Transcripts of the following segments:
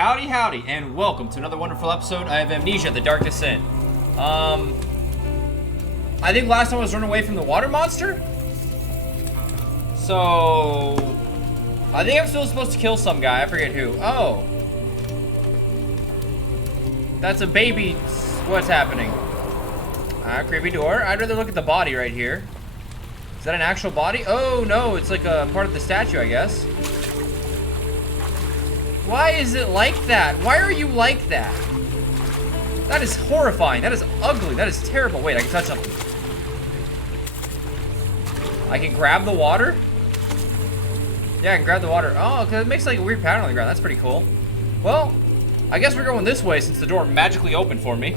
Howdy, howdy, and welcome to another wonderful episode of Amnesia, The Dark Descent. I think last time I was running away from the water monster? So... I think I'm still supposed to kill some guy, I forget who. Oh. That's a baby. What's happening? Creepy door. I'd rather look at the body right here. Is that an actual body? Oh, no, it's like a part of the statue, I guess. Why is it like that? Why are you like that? That is horrifying. That is ugly. That is terrible. Wait, I can touch something. I can grab the water? Yeah, I can grab the water. Oh, because it makes like a weird pattern on the ground. That's pretty cool. Well, I guess we're going this way since the door magically opened for me.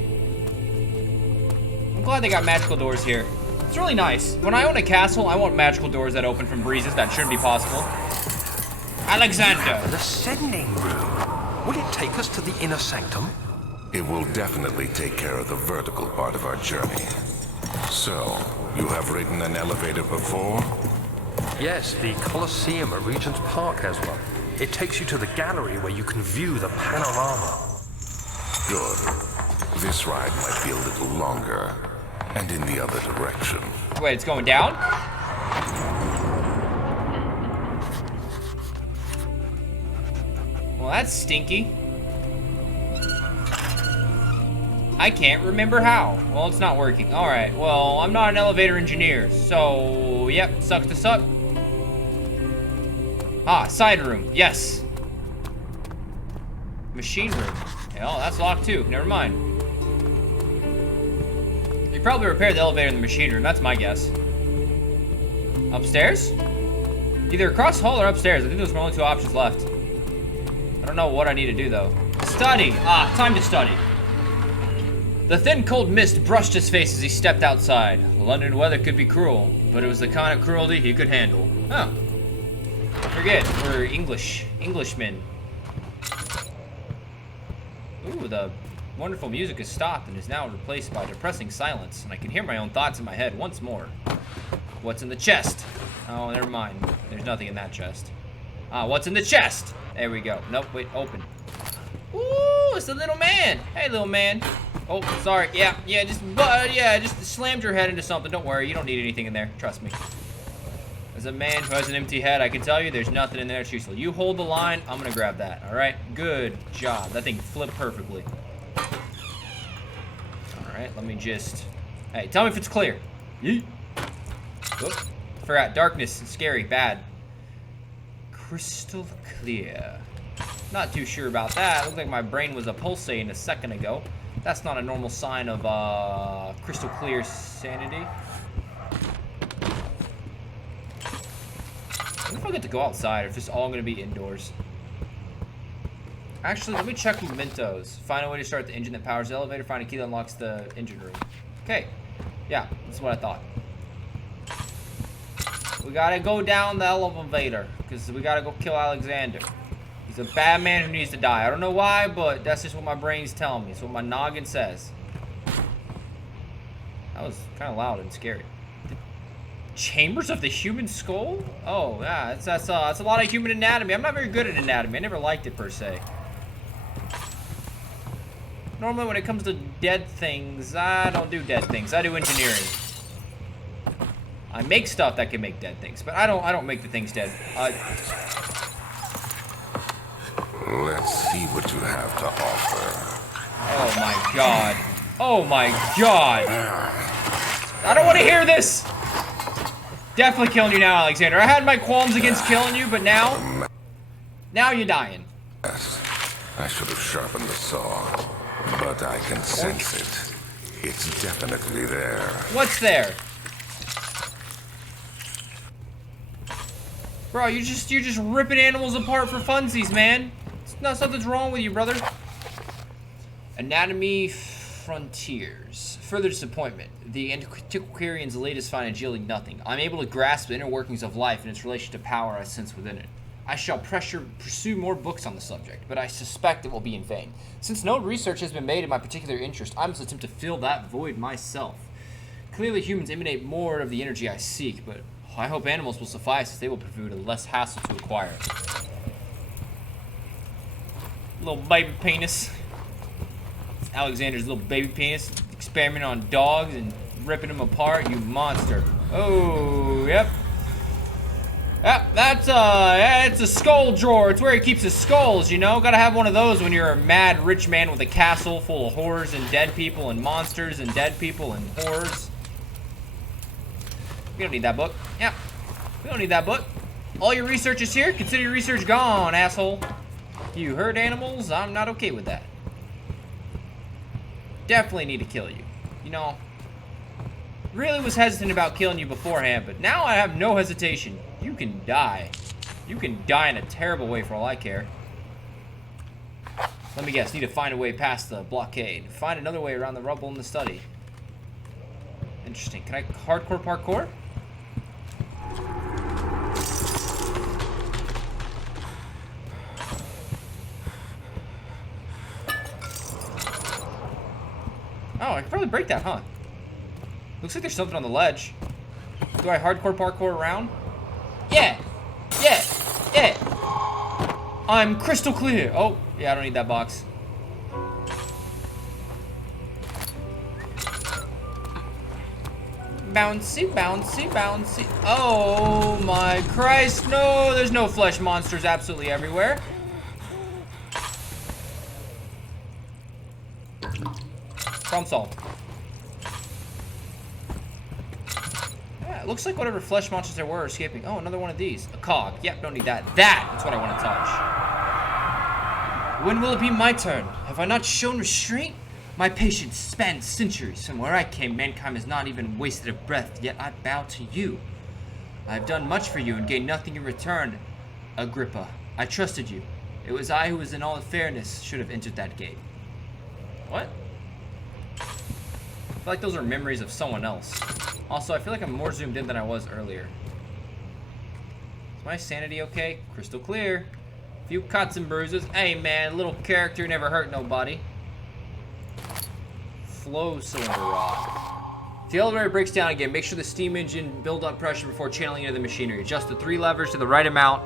I'm glad they got magical doors here. It's really nice. When I own a castle, I want magical doors that open from breezes. That shouldn't be possible. Alexander. An ascending room. Will it take us to the inner sanctum? It will definitely take care of the vertical part of our journey. So, you have ridden an elevator before? Yes, the Colosseum at Regent's Park has one. It takes you to the gallery where you can view the panorama. Good. This ride might be a little longer, and in the other direction. Wait, it's going down? Well, that's stinky. I can't remember how. Well, it's not working. All right, well, I'm not an elevator engineer, so, yep, sucks to suck. Ah, side room, yes. Machine room. Oh, that's locked too, never mind. You probably repaired the elevator in the machine room, that's my guess. Upstairs? Either across the hall or upstairs. I think there's only two options left. I don't know what I need to do though. Study! Ah, time to study. The thin cold mist brushed his face as he stepped outside. London weather could be cruel, but it was the kind of cruelty he could handle. Oh. Forget, we're Englishmen. Ooh, the wonderful music has stopped and is now replaced by depressing silence, and I can hear my own thoughts in my head once more. What's in the chest? Oh, never mind. There's nothing in that chest. Ah, what's in the chest? There we go. Nope, wait, open. Ooh, it's the little man. Hey, little man. Oh, sorry. Yeah, just slammed your head into something. Don't worry, you don't need anything in there. Trust me. As a man who has an empty head, I can tell you there's nothing in there that's useful. You hold the line, I'm gonna grab that, all right? Good job. That thing flipped perfectly. All right, let me just... Hey, tell me if it's clear. Yeet. Oops. Forgot. Darkness. Scary. Bad. Crystal clear. Not too sure about that. Looked like my brain was a pulsating a second ago. That's not a normal sign of crystal clear sanity. What if I get to go outside, or if it's all going to be indoors? Actually, let me check mementos. Find a way to start the engine that powers the elevator. Find a key that unlocks the engine room. Okay. Yeah, that's what I thought. We gotta go down the elevator, because we gotta go kill Alexander. He's a bad man who needs to die. I don't know why, but that's just what my brain's telling me. It's what my noggin says. That was kind of loud and scary. The chambers of the human skull? Oh, yeah, that's a lot of human anatomy. I'm not very good at anatomy. I never liked it, per se. Normally, when it comes to dead things, I don't do dead things. I do engineering. I make stuff that can make dead things, but I don't make the things dead. Let's see what you have to offer. Oh my god. Oh my god. I don't want to hear this. Definitely killing you now, Alexander. I had my qualms against killing you, but now you're dying. Yes, I should have sharpened the saw, but I can sense it. It's definitely there. What's there? Bro, you're just ripping animals apart for funsies, man. Something's wrong with you, brother. Anatomy frontiers. Further disappointment. The Antiquarian's latest findings yielding nothing. I'm able to grasp the inner workings of life and its relation to power I sense within it. I shall pursue more books on the subject, but I suspect it will be in vain. Since no research has been made in my particular interest, I must attempt to fill that void myself. Clearly, humans emanate more of the energy I seek, but I hope animals will suffice, as they will prove a less hassle to acquire. Little baby penis. Alexander's little baby penis. Experimenting on dogs and ripping them apart. You monster. Oh, yep. Yep, it's a skull drawer. It's where he keeps his skulls, you know? Gotta have one of those when you're a mad rich man with a castle full of horrors and dead people and monsters and dead people and horrors. We don't need that book. Yeah, we don't need that book. All your research is here. Consider your research gone, asshole. You hurt animals? I'm not okay with that. Definitely need to kill you. You know, really was hesitant about killing you beforehand, but now I have no hesitation. You can die. You can die in a terrible way for all I care. Let me guess. Need to find a way past the blockade. Find another way around the rubble in the study. Interesting. Can I hardcore parkour? Oh, I can probably break that, huh? Looks like there's something on the ledge. Do I hardcore parkour around? Yeah! Yeah! Yeah! I'm crystal clear! Oh, yeah, I don't need that box. Bouncy, bouncy, bouncy. Oh my Christ, no! There's no flesh monsters absolutely everywhere. Problem solved. Yeah, it looks like whatever flesh monsters there were are escaping. Oh, another one of these. A cog. Yep, don't need that. That's what I want to touch. When will it be my turn? Have I not shown restraint? My patience spans centuries. From where I came, mankind has not even wasted a breath, yet I bow to you. I have done much for you and gained nothing in return, Agrippa. I trusted you. It was I who was in all fairness should have entered that gate. What? I feel like those are memories of someone else. Also, I feel like I'm more zoomed in than I was earlier. Is my sanity okay? Crystal clear. Few cuts and bruises. Hey man, little character never hurt nobody. Flow cylinder rock. If the elevator breaks down again, make sure the steam engine build up pressure before channeling into the machinery. Adjust the 3 levers to the right amount.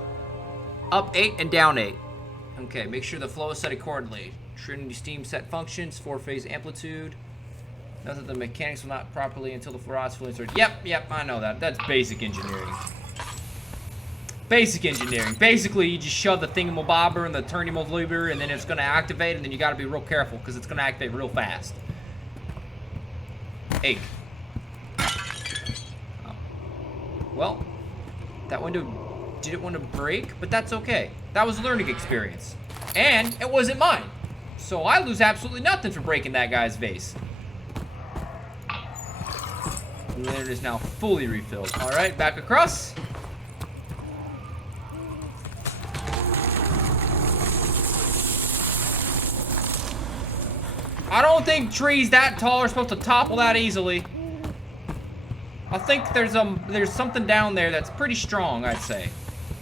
Up 8 and down 8. Okay, make sure the flow is set accordingly. Trinity steam set functions, 4-phase amplitude. Note that the mechanics will not properly until the rods fully inserted. Yep, I know that. That's basic engineering. Basic engineering. Basically, you just shove the thingamabobber and the turnimolever, and then it's going to activate, and then you got to be real careful because it's going to activate real fast. Egg. Oh. Well, that window didn't want to break, but that's okay. That was a learning experience. And it wasn't mine. So I lose absolutely nothing for breaking that guy's vase. The lantern is now fully refilled. Alright, back across. I don't think trees that tall are supposed to topple that easily. I think there's something down there that's pretty strong, I'd say.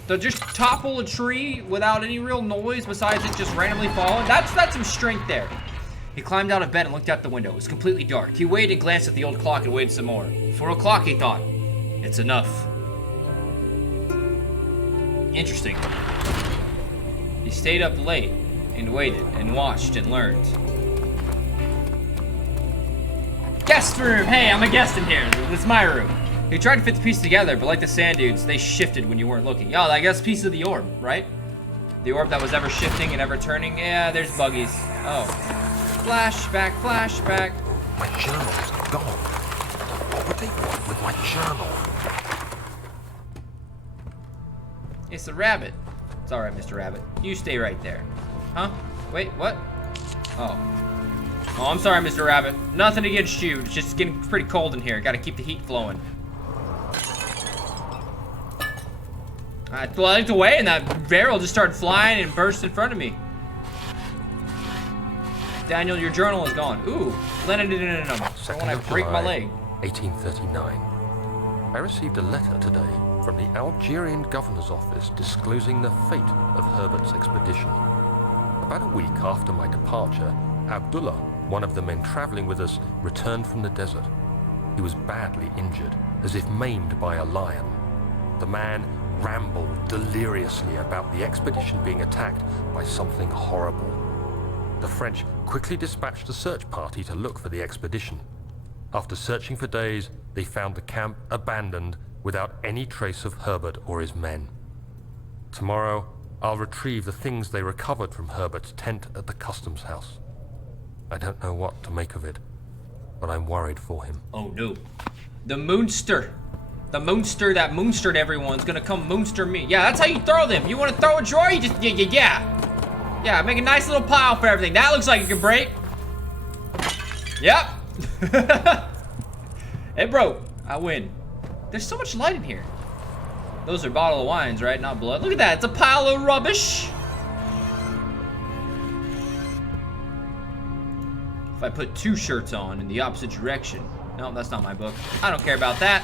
To just topple a tree without any real noise besides it just randomly falling, that's some strength there. He climbed out of bed and looked out the window. It was completely dark. He waited and glanced at the old clock and waited some more. 4 o'clock, he thought. It's enough. Interesting. He stayed up late and waited and watched and learned. Guest room! Hey, I'm a guest in here. This is my room. He tried to fit the pieces together, but like the sand dudes, they shifted when you weren't looking. Oh, I guess piece of the orb, right? The orb that was ever shifting and ever turning. Yeah, there's buggies. Oh. Flashback, flashback. My journal's gone. What would they want with my journal? It's a rabbit. It's alright, Mr. Rabbit. You stay right there. Huh? Wait, what? Oh. Oh, I'm sorry, Mr. Rabbit. Nothing against you. It's just getting pretty cold in here. Gotta keep the heat flowing. I looked away and that barrel just started flying and burst in front of me. Daniel, your journal is gone. Ooh, Leninum. So when I break my leg. 1839. I received a letter today from the Algerian governor's office disclosing the fate of Herbert's expedition. About a week after my departure, Abdullah, one of the men traveling with us, returned from the desert. He was badly injured, as if maimed by a lion. The man rambled deliriously about the expedition being attacked by something horrible. The French quickly dispatched a search party to look for the expedition. After searching for days, they found the camp abandoned without any trace of Herbert or his men. Tomorrow, I'll retrieve the things they recovered from Herbert's tent at the customs house. I don't know what to make of it, but I'm worried for him. Oh no. The Moonster. The Moonster that Moonstered everyone's gonna come Moonster me. Yeah, that's how you throw them. You wanna throw a drawer? You just, yeah. Yeah, make a nice little pile for everything. That looks like it can break. Yep. It broke. I win. There's so much light in here. Those are bottle of wines, right? Not blood. Look at that. It's a pile of rubbish. If I put 2 shirts on in the opposite direction. No, that's not my book. I don't care about that.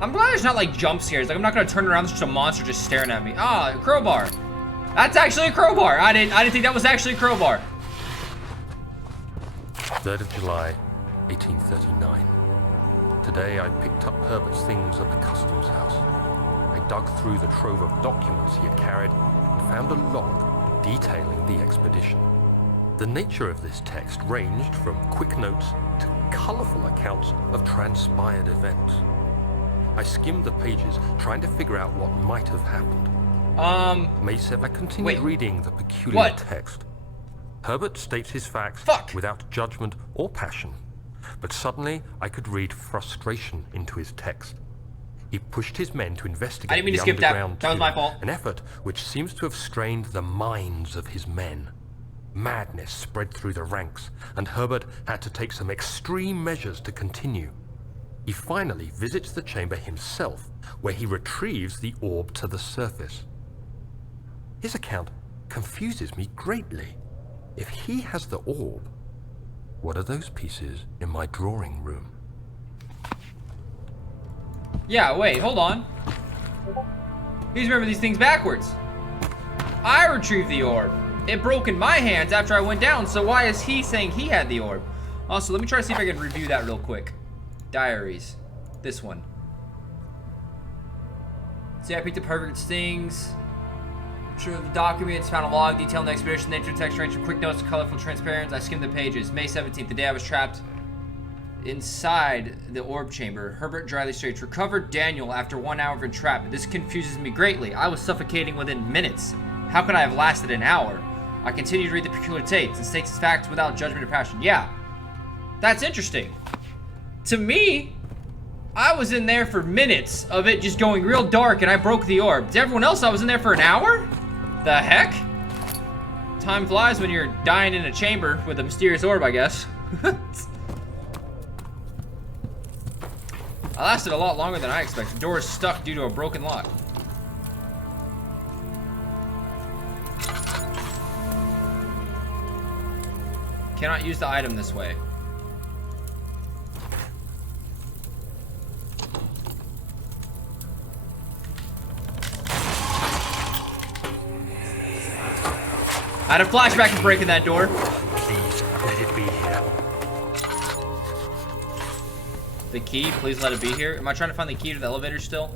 I'm glad there's not like jump scares. Like I'm not gonna turn around, there's just a monster just staring at me. Ah, a crowbar. That's actually a crowbar. I didn't think that was actually a crowbar. 3rd of July, 1839. Today I picked up Herbert's things at the customs house. I dug through the trove of documents he had carried and found a log detailing the expedition. The nature of this text ranged from quick notes to colorful accounts of transpired events. I skimmed the pages, trying to figure out what might have happened. May 7th, I continued reading the peculiar text. Herbert states his facts without judgment or passion, but suddenly I could read frustration into his text. He pushed his men to investigate I didn't mean to skip that. That was my fault. An effort which seems to have strained the minds of his men. Madness spread through the ranks, and Herbert had to take some extreme measures to continue. He finally visits the chamber himself, where he retrieves the orb to the surface. His account confuses me greatly. If he has the orb, what are those pieces in my drawing room? Yeah, wait, hold on. He's remember these things backwards. I retrieved the orb. It broke in my hands after I went down, so why is he saying he had the orb? Also, let me try to see if I can review that real quick. Diaries. This one. See, I picked up Herbert's things. Sure, the documents, found a log detailing the expedition, nature, text range from quick notes to colorful transparent. I skimmed the pages. May 17th, the day I was trapped inside the orb chamber. Herbert dryly states, recovered Daniel after 1 hour of entrapment. This confuses me greatly. I was suffocating within minutes. How could I have lasted an hour? I continued to read the peculiar tapes and states his facts without judgment or passion. Yeah, that's interesting. To me, I was in there for minutes of it just going real dark and I broke the orb. To everyone else, I was in there for an hour? The heck? Time flies when you're dying in a chamber with a mysterious orb, I guess. I lasted a lot longer than I expected. The door is stuck due to a broken lock. Cannot use the item this way. I had a flashback of breaking that door. Please, let it be here. The key, please let it be here. Am I trying to find the key to the elevator still?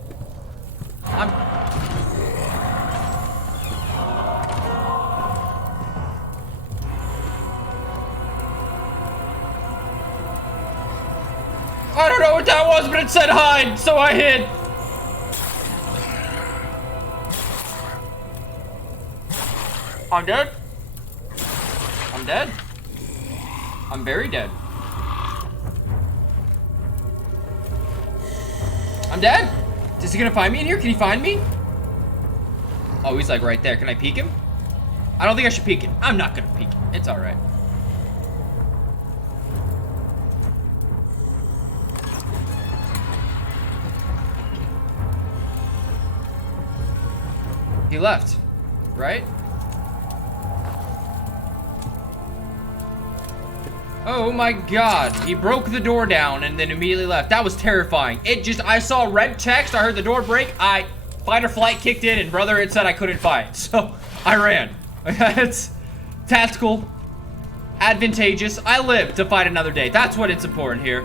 I don't know what that was, but it said hide, so I hid. I'm dead. I'm dead. I'm very dead. I'm dead. Is he gonna find me in here? Can he find me? Oh, he's like right there. Can I peek him? I don't think I should peek him. I'm not gonna peek him. It's all right. He left, right? Oh my god, he broke the door down and then immediately left. That was terrifying. I saw red text, I heard the door break, fight or flight kicked in, and brother, it said I couldn't fight. So, I ran. It's tactical, advantageous. I live to fight another day. That's what it's important here.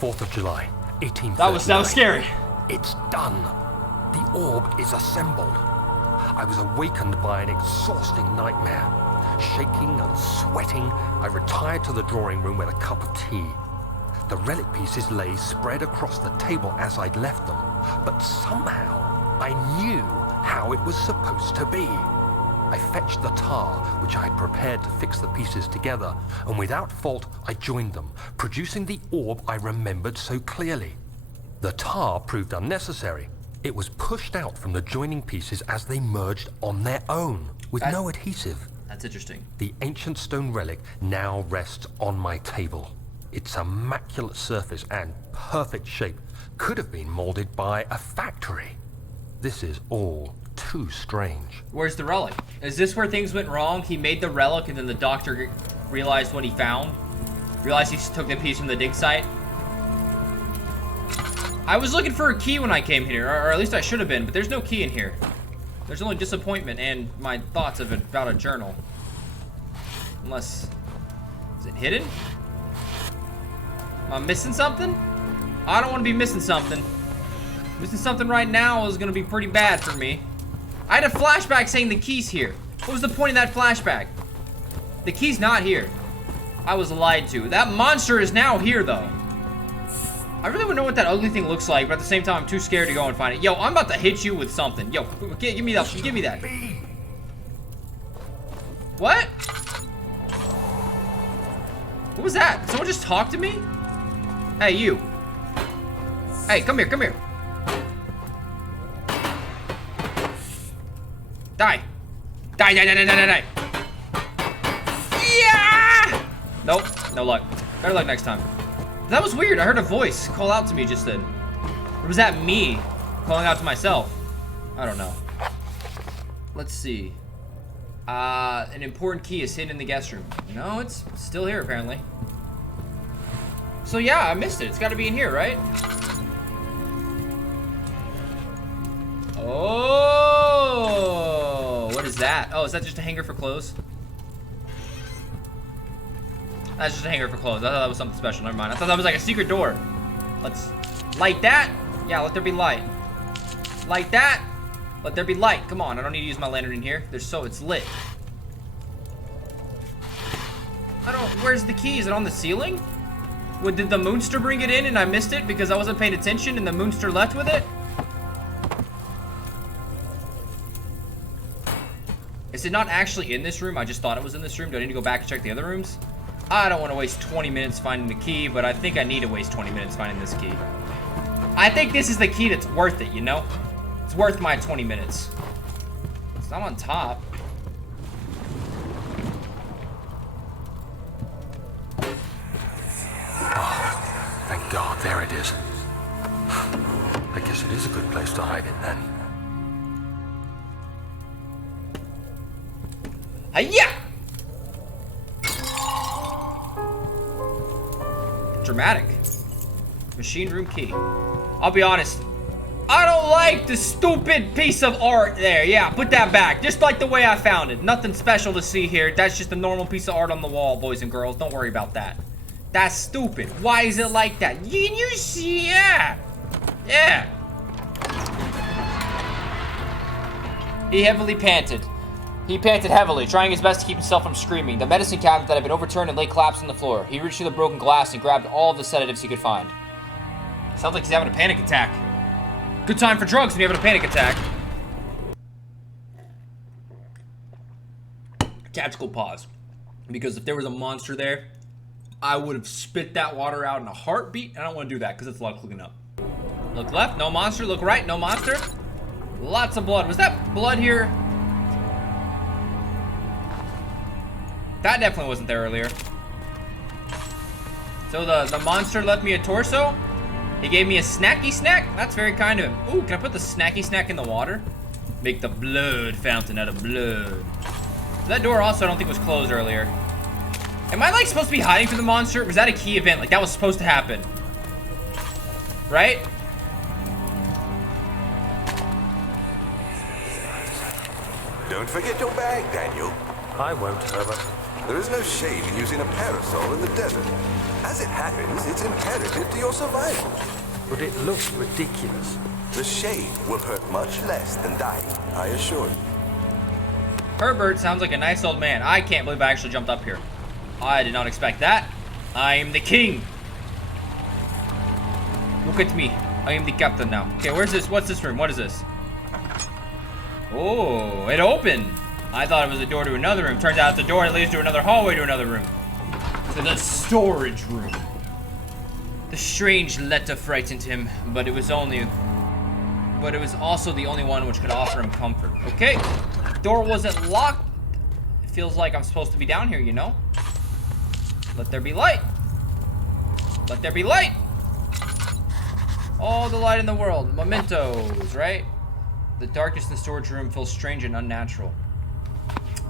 4th of July, 1839. That was scary. It's done. The orb is assembled. I was awakened by an exhausting nightmare. Shaking and sweating, I retired to the drawing room with a cup of tea. The relic pieces lay spread across the table as I'd left them, but somehow I knew how it was supposed to be. I fetched the tar, which I had prepared to fix the pieces together, and without fault I joined them, producing the orb I remembered so clearly. The tar proved unnecessary. It was pushed out from the joining pieces as they merged on their own, with no adhesive. That's interesting. The ancient stone relic now rests on my table. Its immaculate surface and perfect shape could have been molded by a factory. This is all too strange. Where's the relic? Is this where things went wrong? He made the relic and then the doctor realized what he found? Realized he took the piece from the dig site? I was looking for a key when I came here, or at least I should have been, but there's no key in here. There's only disappointment and my thoughts about a journal. Unless... is it hidden? Am I missing something? I don't want to be missing something. Missing something right now is going to be pretty bad for me. I had a flashback saying the key's here. What was the point of that flashback? The key's not here. I was lied to. That monster is now here, though. I really want to know what that ugly thing looks like, but at the same time, I'm too scared to go and find it. Yo, I'm about to hit you with something. Yo, give me that. Give me that. What? What was that? Did someone just talk to me? Hey, you. Hey, come here, come here. Die. Die, die, die, die, die, die. Yeah! Nope, no luck. Better luck next time. That was weird. I heard a voice call out to me just then. Or was that me calling out to myself? I don't know. Let's see. An important key is hidden in the guest room. No, it's still here apparently. So yeah, I missed it. It's got to be in here, right? Oh, what is that? Oh, is that just a hanger for clothes? That's just a hanger for clothes. I thought that was something special. Never mind. I thought that was like a secret door. Let's light that. Yeah, let there be light. Light that. Let there be light. Come on, I don't need to use my lantern in here. It's lit. Where's the key? Is it on the ceiling? Did the moonster bring it in and I missed it because I wasn't paying attention and the moonster left with it? Is it not actually in this room? I just thought it was in this room. Do I need to go back and check the other rooms? I don't want to waste 20 minutes finding the key, but I think I need to waste 20 minutes finding this key. I think this is the key that's worth it, you know? It's worth my 20 minutes. It's not on top. Oh, thank God, there it is. I guess it is a good place to hide it then. Hiya! Dramatic. Machine room key. I'll be honest. I don't like the stupid piece of art there. Yeah, put that back. Just like the way I found it. Nothing special to see here. That's just a normal piece of art on the wall, boys and girls. Don't worry about that. That's stupid. Why is it like that? Can you see? Yeah. Yeah. He heavily panted. He panted heavily, trying his best to keep himself from screaming. The medicine cabinet that had been overturned and lay collapsed on the floor. He reached through the broken glass and grabbed all of the sedatives he could find. Sounds like he's having a panic attack. Good time for drugs when you're having a panic attack. Tactical pause. Because if there was a monster there, I would have spit that water out in a heartbeat. I don't want to do that because it's a lot of clicking up. Look left, no monster. Look right, no monster. Lots of blood. Was that blood here? That definitely wasn't there earlier. So the monster left me a torso. He gave me a snacky snack. That's very kind of him. Ooh, can I put the snacky snack in the water? Make the blood fountain out of blood. That door also I don't think was closed earlier. Am I like supposed to be hiding from the monster? Was that a key event? Like that was supposed to happen. Right? Don't forget your bag, Daniel. I won't, Herbert. There is no shame in using a parasol in the desert. As it happens, it's imperative to your survival. But it looks ridiculous. The shade will hurt much less than dying, I assure you. Herbert sounds like a nice old man. I can't believe I actually jumped up here. I did not expect that. I am the king. Look at me. I am the captain now. Okay, where's this? What's this room? What is this? Oh, it opened. I thought it was a door to another room. Turns out it's a door that leads to another hallway to another room. To the storage room. The strange letter frightened him, but it was also the only one which could offer him comfort. Okay, door wasn't locked. It feels like I'm supposed to be down here, you know? Let there be light. Let there be light. All the light in the world. Mementos, right? The darkness in the storage room feels strange and unnatural.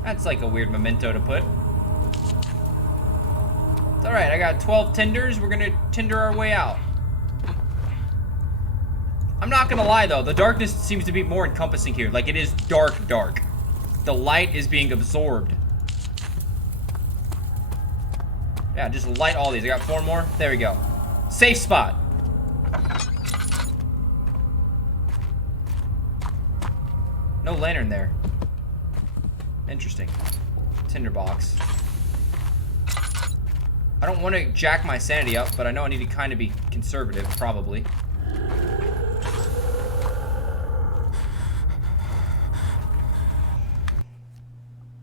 That's like a weird memento to put. It's alright, I got 12 tinders. We're gonna tinder our way out. I'm not gonna lie though, the darkness seems to be more encompassing here. Like it is dark. The light is being absorbed. Yeah, just light all these. I got 4 more. There we go. Safe spot. No lantern there. Interesting. Tinderbox. I don't want to jack my sanity up, but I know I need to kind of be conservative, probably.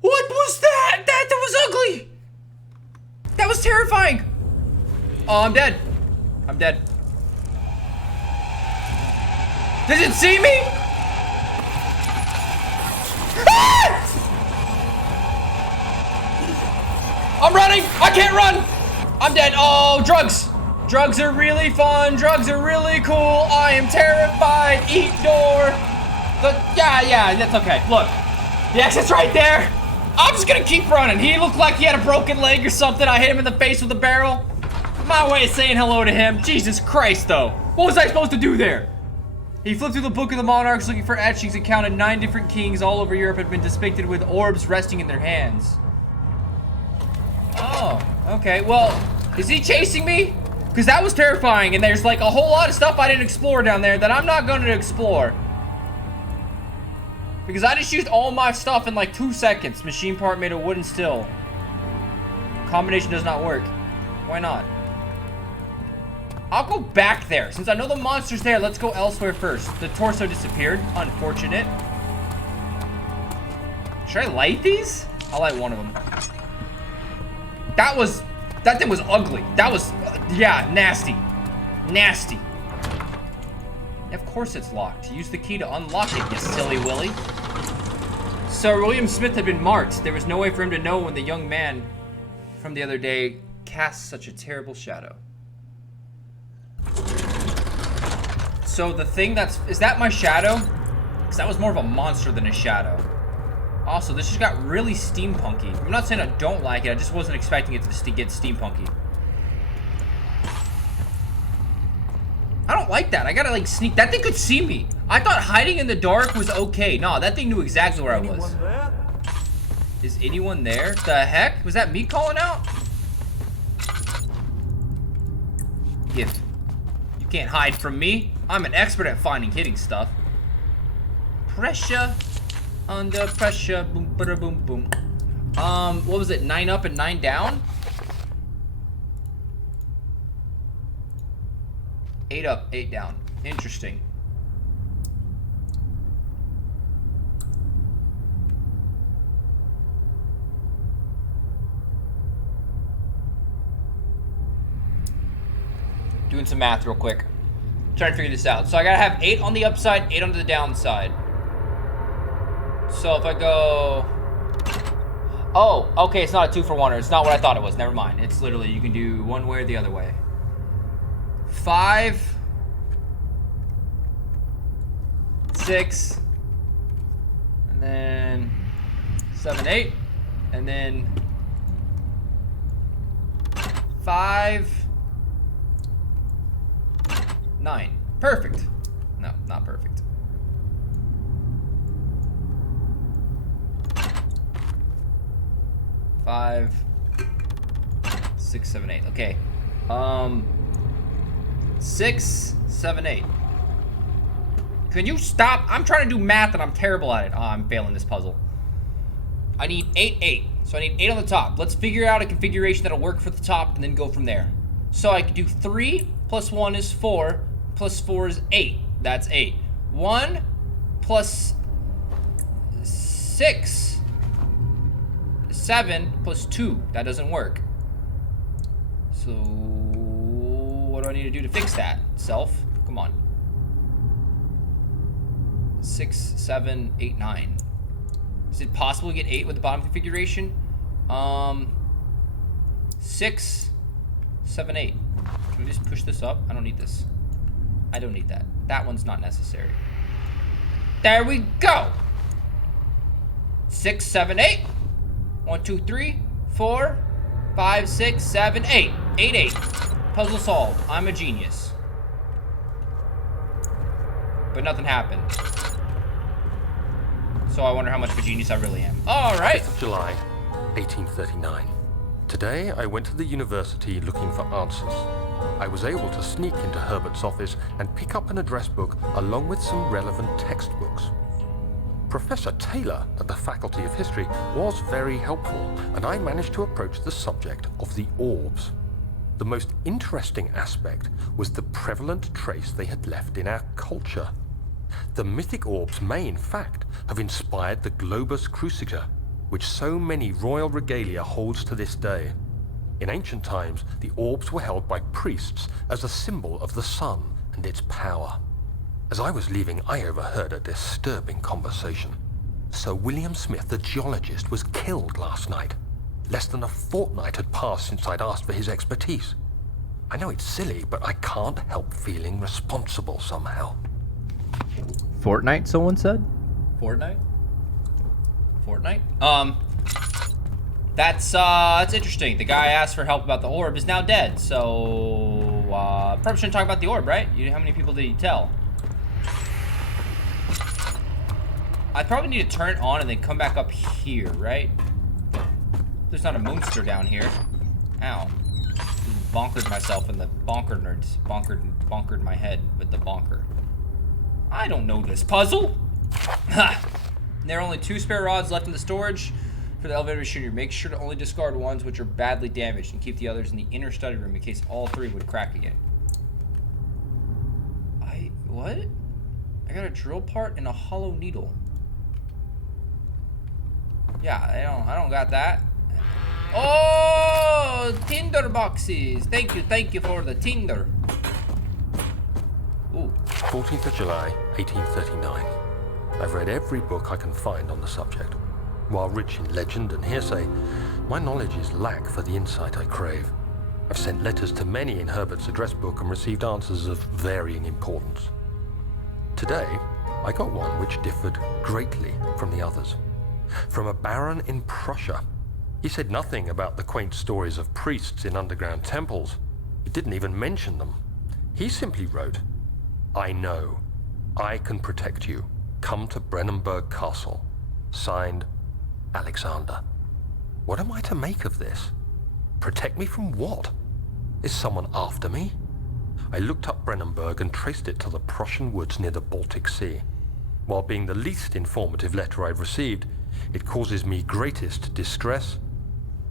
What was that? That was ugly! That was terrifying! Oh, I'm dead. I'm dead. Does it see me? Ah! I'm running! I can't run! I'm dead. Oh, drugs! Drugs are really fun. Drugs are really cool. I am terrified. Eat door. Yeah, that's okay. Look, the exit's right there. I'm just gonna keep running. He looked like he had a broken leg or something. I hit him in the face with a barrel. My way of saying hello to him. Jesus Christ, though. What was I supposed to do there? He flipped through the Book of the Monarchs looking for etchings and counted 9 different kings all over Europe had been depicted with orbs resting in their hands. Oh, okay. Well, is he chasing me? Because that was terrifying, and there's like a whole lot of stuff I didn't explore down there that I'm not going to explore. Because I just used all my stuff in like 2 seconds. Machine part made of wood and steel. Combination does not work. Why not? I'll go back there. Since I know the monster's there, let's go elsewhere first. The torso disappeared. Unfortunate. Should I light these? I'll light one of them. That thing was ugly. That was, yeah, nasty. Nasty. Of course it's locked. Use the key to unlock it, you silly willy. Sir William Smith had been marked. There was no way for him to know when the young man from the other day cast such a terrible shadow. So the thing is that my shadow? Because that was more of a monster than a shadow. Also, this just got really steampunky. I'm not saying I don't like it, I just wasn't expecting it to get steampunky. I don't like that. I gotta like sneak. That thing could see me. I thought hiding in the dark was okay. No, that thing knew exactly where I was. Is anyone there? The heck? Was that me calling out? If you can't hide from me, I'm an expert at finding hidden stuff. Pressure. Under pressure, boom, bada, boom, boom. What was it? 9 up and 9 down? 8 up, 8 down. Interesting. Doing some math real quick. Trying to figure this out. So I gotta have 8 on the upside, 8 on the downside. So if I go... Oh, okay, it's not a 2-for-1. It's not what I thought it was. Never mind. It's literally, you can do one way or the other way. 5, 6, and then 7, 8, and then 5, 9. Perfect. No, not perfect. 5, 6, 7, 8. Okay. 6, 7, 8. Can you stop? I'm trying to do math and I'm terrible at it. Oh, I'm failing this puzzle. I need 8, 8. So I need 8 on the top. Let's figure out a configuration that'll work for the top and then go from there. So I can do 3 plus 1 is 4, plus 4 is 8. That's 8. 1 plus 6 is 7 plus 2. That doesn't work. So what do I need to do to fix that? Self, come on. 6, 7, 8, 9. Is it possible to get 8 with the bottom configuration? 6, 7, 8. Can we just push this up? I don't need this. I don't need that. That one's not necessary. There we go. 6, 7, 8. 1, 2, 3, 4, 5, 6, 7, 8. 8, 8. Puzzle solved. I'm a genius. But nothing happened. So I wonder how much of a genius I really am. All right. 5th of July, 1839. Today, I went to the university looking for answers. I was able to sneak into Herbert's office and pick up an address book along with some relevant textbooks. Professor Taylor at the Faculty of History was very helpful, and I managed to approach the subject of the orbs. The most interesting aspect was the prevalent trace they had left in our culture. The mythic orbs may, in fact, have inspired the globus cruciger, which so many royal regalia holds to this day. In ancient times, the orbs were held by priests as a symbol of the sun and its power. As I was leaving, I overheard a disturbing conversation. Sir William Smith, the geologist, was killed last night. Less than a fortnight had passed since I'd asked for his expertise. I know it's silly, but I can't help feeling responsible somehow. Fortnite, someone said? Fortnite? That's interesting. The guy I asked for help about the orb is now dead, so probably shouldn't talk about the orb, right? How many people did he tell? I probably need to turn it on and then come back up here, right? There's not a moonster down here. Ow. Just bonkered myself in the bonker nerds. Bonkered my head with the bonker. I don't know this puzzle. Ha! There are only 2 spare rods left in the storage for the elevator machinery. Make sure to only discard ones which are badly damaged and keep the others in the inner study room in case all 3 would crack again. What? I got a drill part and a hollow needle. Yeah, I don't got that. Oh, tinder boxes. Thank you for the tinder. Ooh. 14th of July, 1839. I've read every book I can find on the subject. While rich in legend and hearsay, my knowledge is lack for the insight I crave. I've sent letters to many in Herbert's address book and received answers of varying importance. Today, I got one which differed greatly from the others. From a baron in Prussia. He said nothing about the quaint stories of priests in underground temples. He didn't even mention them. He simply wrote, "I know. I can protect you. Come to Brennenburg Castle. Signed, Alexander." What am I to make of this? Protect me from what? Is someone after me? I looked up Brennenburg and traced it to the Prussian woods near the Baltic Sea. While being the least informative letter I've received, it causes me greatest distress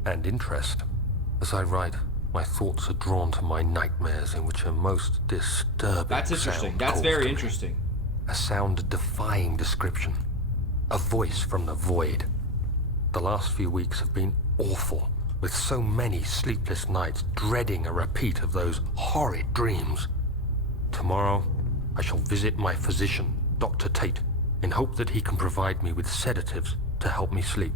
and interest. As I write, my thoughts are drawn to my nightmares in which a most disturbing That's interesting. sound That's calls very to me. interesting. A sound defying description. A voice from the void. The last few weeks have been awful, with so many sleepless nights dreading a repeat of those horrid dreams. Tomorrow, I shall visit my physician, Dr. Tate, in hope that he can provide me with sedatives to help me sleep.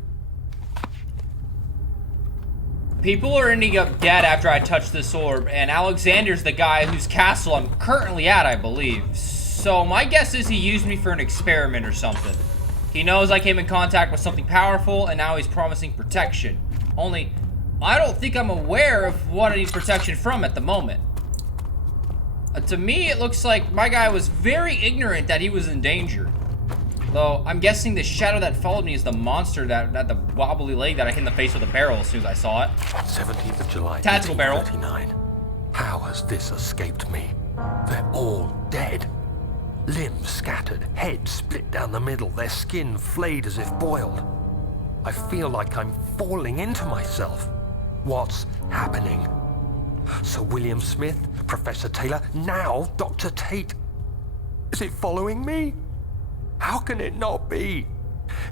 People are ending up dead after I touch this orb, and Alexander's the guy whose castle I'm currently at, I believe. So my guess is he used me for an experiment or something. He knows I came in contact with something powerful, and now he's promising protection. Only, I don't think I'm aware of what I need protection from at the moment. To me, it looks like my guy was very ignorant that he was in danger. Though, I'm guessing the shadow that followed me is the monster that had the wobbly leg that I hit in the face with a barrel as soon as I saw it. 17th of July, Tactical barrel. 1839. How has this escaped me? They're all dead. Limbs scattered, heads split down the middle, their skin flayed as if boiled. I feel like I'm falling into myself. What's happening? Sir William Smith, Professor Taylor, now Dr. Tate. Is it following me? How can it not be?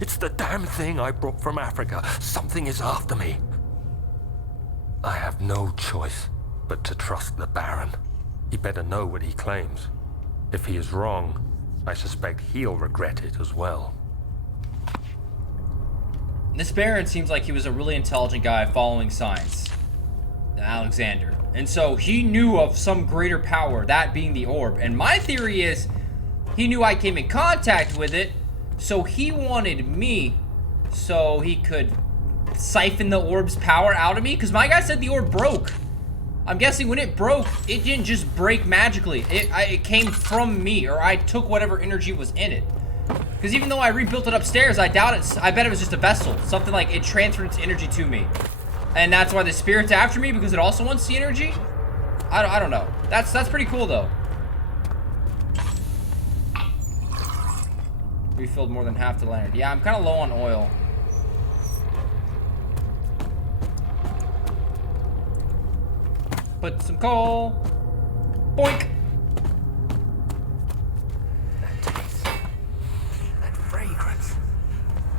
It's the damn thing I brought from Africa. Something is after me. I have no choice but to trust the Baron. He better know what he claims. If he is wrong, I suspect he'll regret it as well. This Baron seems like he was a really intelligent guy following science. Alexander. And so he knew of some greater power, that being the orb. And my theory is he knew I came in contact with it, so he wanted me so he could siphon the orb's power out of me. Because my guy said the orb broke. I'm guessing when it broke, it didn't just break magically. It came from me, or I took whatever energy was in it. Because even though I rebuilt it upstairs, I doubt it. I bet it was just a vessel. Something like it transferred its energy to me. And that's why the spirit's after me, because it also wants the energy? I don't know. That's pretty cool, though. Refilled more than half the lantern. Yeah, I'm kind of low on oil. Put some coal. Boink! That taste, that fragrance,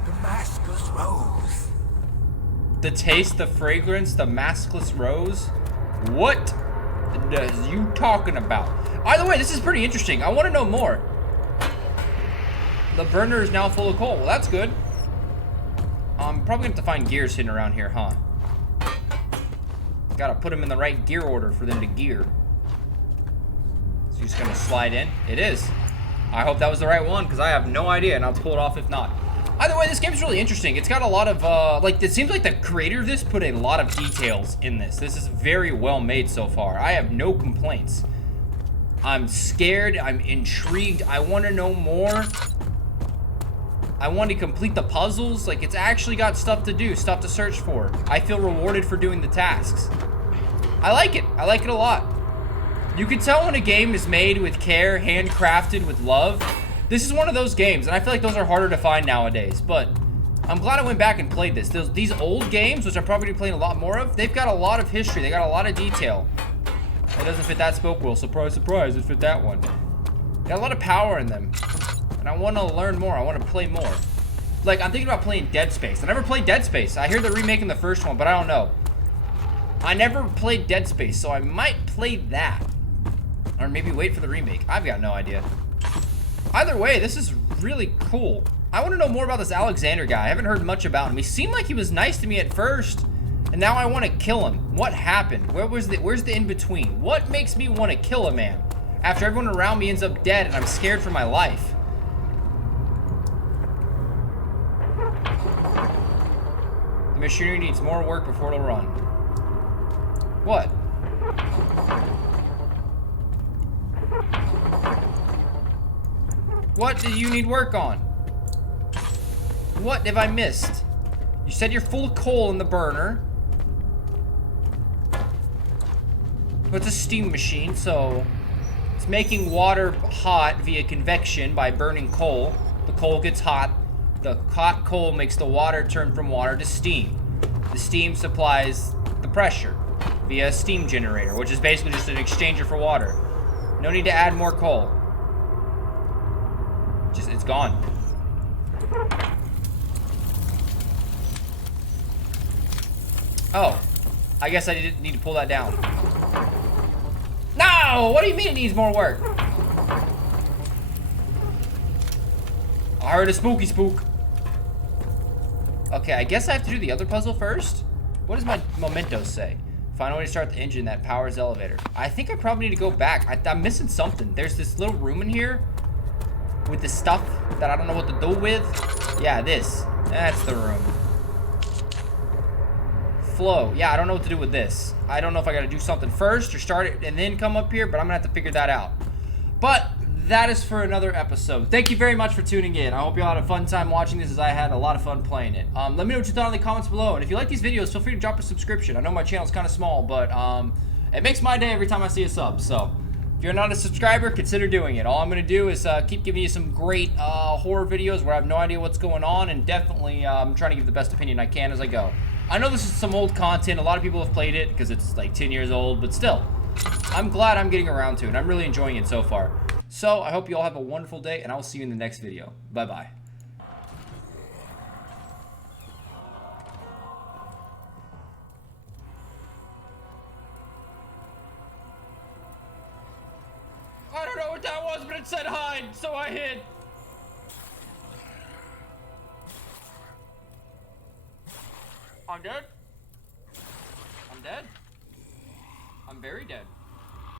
Damascus rose. The taste, the fragrance, the maskless rose? What are you talking about? Either way, this is pretty interesting. I want to know more. The burner is now full of coal. Well, that's good. I'm probably going to have to find gears hidden around here, huh? Gotta put them in the right gear order for them to gear. So just gonna slide in. It is. I hope that was the right one, because I have no idea, and I'll pull it off if not. Either way, this game's really interesting. It's got a lot of, like, it seems like the creator of this put a lot of details in this. This is very well made so far. I have no complaints. I'm scared. I'm intrigued. I want to know more. I want to complete the puzzles. Like, it's actually got stuff to do, stuff to search for. I feel rewarded for doing the tasks. I like it. I like it a lot. You can tell when a game is made with care, handcrafted with love. This is one of those games, and I feel like those are harder to find nowadays, but I'm glad I went back and played this. These old games, which I'm probably playing a lot more of, they've got a lot of history. They got a lot of detail. It doesn't fit that spoke wheel. Surprise, surprise, it fit that one. Got a lot of power in them. And I want to learn more. I want to play more. Like, I'm thinking about playing Dead Space. I never played Dead Space. I hear they're remaking the first one, but I don't know. I never played Dead Space, so I might play that. Or maybe wait for the remake. I've got no idea. Either way, this is really cool. I want to know more about this Alexander guy. I haven't heard much about him. He seemed like he was nice to me at first, and now I want to kill him. What happened? Where's the in-between? What makes me want to kill a man after everyone around me ends up dead and I'm scared for my life? The machinery needs more work before it'll run. What? What do you need work on? What have I missed? You said you're full of coal in the burner. It's a steam machine, so it's making water hot via convection by burning coal. The coal gets hot. The hot coal makes the water turn from water to steam. The steam supplies the pressure via a steam generator, which is basically just an exchanger for water. No need to add more coal. Just, it's gone. Oh, I guess I didn't need to pull that down. No, what do you mean it needs more work? I heard a spooky spook. Okay, I guess I have to do the other puzzle first. What does my memento say? Find a way to start the engine that powers the elevator. I think I probably need to go back. I'm missing something. There's this little room in here with the stuff that I don't know what to do with. Yeah, this. That's the room. Flow. Yeah, I don't know what to do with this. I don't know if I gotta do something first or start it and then come up here, but I'm gonna have to figure that out. But that is for another episode. Thank you very much for tuning in. I hope you all had a fun time watching this as I had a lot of fun playing it. Let me know what you thought in the comments below. And if you like these videos, feel free to drop a subscription. I know my channel's kind of small, but it makes my day every time I see a sub. So If you're not a subscriber, consider doing it. All I'm going to do is keep giving you some great horror videos where I have no idea what's going on, and definitely I'm trying to give the best opinion I can as I go. I know this is some old content. A lot of people have played it because it's like 10 years old, but still, I'm glad I'm getting around to it. I'm really enjoying it so far. So I hope you all have a wonderful day, and I will see you in the next video. Bye-bye. I don't know what that was, but it said hide, so I hid. I'm dead. I'm dead. I'm very dead.